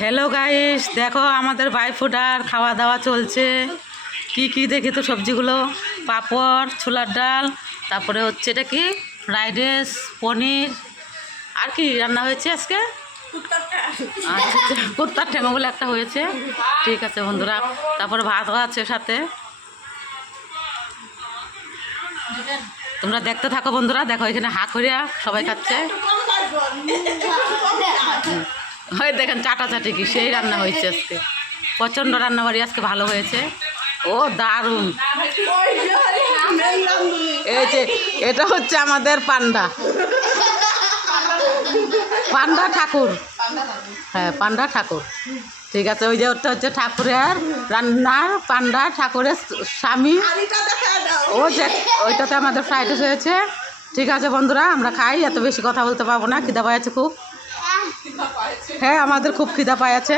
Hello guys দেখো, আমাদের বাইফুডার খাওয়া দাওয়া চলছে। কি কি দেখি তো সবজিগুলো? পাপড়, ছোলার ডাল, তারপরে হচ্ছে এটা কি? ফ্রাইড রাইস, পনির। আর কি রান্না হয়েছে আজকে? আচ্ছা কুত্তার ঠেঙো বলে একটা হয়েছে। ঠিক আছে, বন্ধুরা। তারপরে ভাতও আছে সাথে। তোমরা দেখতে থাকো, বন্ধুরা। দেখো, এখানে হা করিয়া সবাই খাচ্ছে। ওই দেখেন চাটাচাটি কি, সেই রান্না হয়েছে আজকে। প্রচণ্ড রান্নাবাড়ি আজকে ভালো হয়েছে। ও, দারুণ। এই যে, এটা হচ্ছে আমাদের পান্ডা। পান্ডা ঠাকুর। হ্যাঁ পান্ডা ঠাকুর। ঠিক আছে, ওই যে ওটা হচ্ছে ঠাকুরের রান্নার পান্ডা ঠাকুরের স্বামী। ও যে, ওইটাতে আমাদের ফ্রাইড হয়েছে। ঠিক আছে বন্ধুরা, আমরা খাই, এত বেশি কথা বলতে পারব না, খিদা পাই আছে খুব। হ্যাঁ আমাদের খুব খিদা পাই আছে।